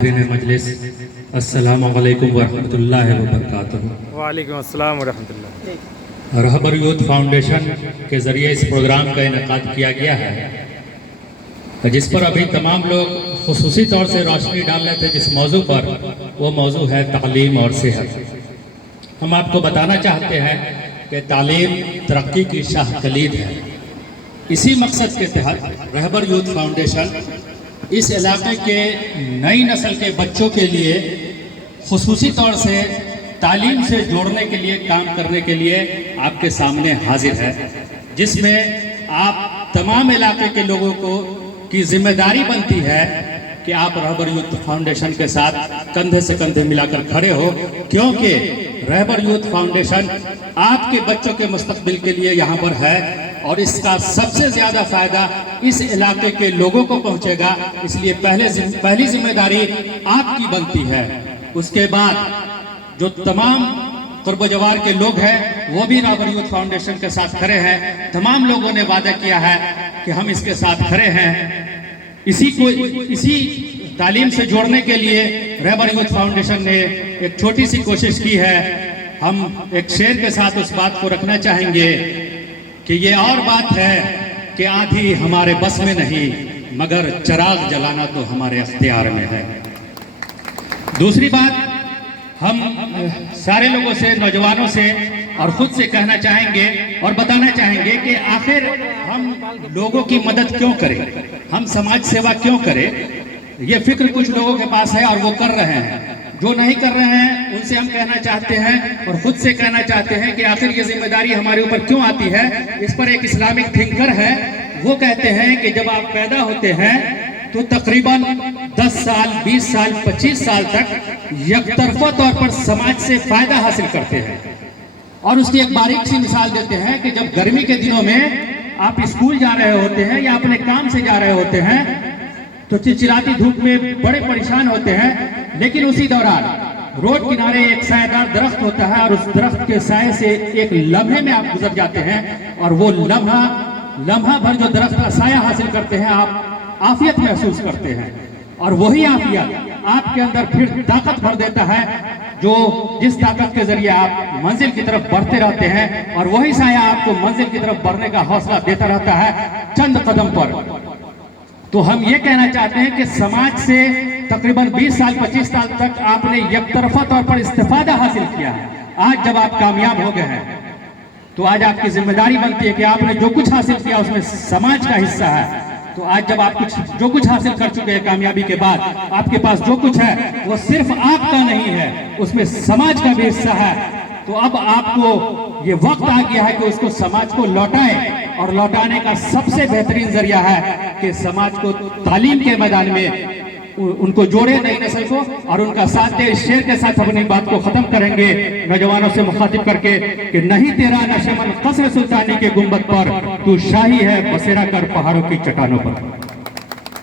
مجلس السلام علیکم ورحمۃ اللہ وبرکاتہ۔ وعلیکم السلام ورحمۃ اللہ۔ رہبر یوتھ فاؤنڈیشن کے ذریعے اس پروگرام کا انعقاد کیا گیا ہے، جس پر ابھی تمام لوگ خصوصی طور سے روشنی ڈال رہے تھے جس موضوع پر، وہ موضوع ہے تعلیم اور صحت۔ ہم آپ کو بتانا چاہتے ہیں کہ تعلیم ترقی کی شاہ کلید ہے۔ اسی مقصد کے تحت رہبر یوتھ فاؤنڈیشن اس علاقے کے نئی نسل کے بچوں کے لیے خصوصی طور سے تعلیم سے جوڑنے کے لیے کام کرنے کے لیے آپ کے سامنے حاضر ہے، جس میں آپ تمام علاقے کے لوگوں کی ذمہ داری بنتی ہے کہ آپ رہبر یوتھ فاؤنڈیشن کے ساتھ کندھے سے کندھے ملا کر کھڑے ہو، کیونکہ رہبر یوتھ فاؤنڈیشن آپ کے بچوں کے مستقبل کے لیے یہاں پر ہے، اور اس کا سب سے زیادہ فائدہ اس علاقے کے لوگوں کو پہنچے گا۔ اس لیے پہلی ذمہ داری آپ کی بنتی ہے۔ اس کے بعد جو تمام قرب و جوار کے لوگ ہیں وہ بھی رہبر یوتھ فاؤنڈیشن کے ساتھ کھڑے ہیں۔ تمام لوگوں نے وعدہ کیا ہے کہ ہم اس کے ساتھ کھڑے ہیں۔ اسی تعلیم سے جوڑنے کے لیے رہبر یوتھ فاؤنڈیشن نے ایک چھوٹی سی کوشش کی ہے۔ ہم ایک شعر کے ساتھ اس بات کو رکھنا چاہیں گے کہ یہ اور بات ہے کہ آندھی ہمارے بس میں نہیں، مگر چراغ جلانا تو ہمارے اختیار میں ہے۔ دوسری بات، ہم سارے لوگوں سے، نوجوانوں سے اور خود سے کہنا چاہیں گے اور بتانا چاہیں گے کہ آخر ہم لوگوں کی مدد کیوں کریں، ہم سماج سیوا کیوں کریں۔ یہ فکر کچھ لوگوں کے پاس ہے اور وہ کر رہے ہیں۔ جو نہیں کر رہے ہیں ان سے ہم کہنا چاہتے ہیں اور خود سے کہنا چاہتے ہیں کہ آخر یہ ذمہ داری ہمارے اوپر کیوں آتی ہے۔ اس پر ایک اسلامک تھنکر ہے، وہ کہتے ہیں کہ جب آپ پیدا ہوتے ہیں تو تقریباً 10 سال، 20 سال، 25 سال تک یک طرفہ طور پر سماج سے فائدہ حاصل کرتے ہیں، اور اس کی ایک باریک سی مثال دیتے ہیں کہ جب گرمی کے دنوں میں آپ اسکول جا رہے ہوتے ہیں یا اپنے کام سے جا رہے ہوتے ہیں تو چلچلاتی دھوپ میں بڑے پریشان ہوتے ہیں، لیکن اسی دوران روڈ کنارے ایک سایہ دار درخت ہوتا ہے اور اس درخت کے سائے سے ایک لمحے میں آپ گزر جاتے ہیں، اور وہ لمحہ بھر جو درخت کا سایہ حاصل کرتے ہیں آپ عافیت محسوس کرتے ہیں، اور وہی عافیت آپ کے اندر پھر طاقت بھر دیتا ہے، جس طاقت کے ذریعے آپ منزل کی طرف بڑھتے رہتے ہیں، اور وہی سایہ آپ کو منزل کی طرف بڑھنے کا حوصلہ دیتا رہتا ہے چند قدم پر۔ تو ہم یہ کہنا چاہتے ہیں کہ سماج سے تقریباً 20 سال 25 سال تک آپ نے یک طرفہ طور پر استفادہ حاصل کیا ہے۔ آج جب آپ کامیاب ہو گئے ہیں تو آج آپ کی ذمہ داری بنتی ہے کہ آپ نے جو کچھ حاصل کیا اس میں سماج کا حصہ ہے۔ تو آج جب آپ جو کچھ حاصل کر چکے ہیں کامیابی کے بعد، آپ کے پاس جو کچھ ہے وہ صرف آپ کا نہیں ہے، اس میں سماج کا بھی حصہ ہے۔ تو اب آپ کو یہ وقت آ گیا ہے کہ اس کو سماج کو لوٹائیں، اور لوٹانے کا سب سے بہترین ذریعہ ہے کہ سماج کو تعلیم کے میدان میں ان کو جوڑے، نئی نسل کو، اور ان کا ساتھ دے۔ اس شعر کے ساتھ اپنی بات کو ختم کریں گے نوجوانوں سے مخاطب کر کے کہ نہیں تیرا نشمن قصر سلطانی کے گنبد پر، تو شاہی ہے بسیرا کر پہاڑوں کی چٹانوں پر۔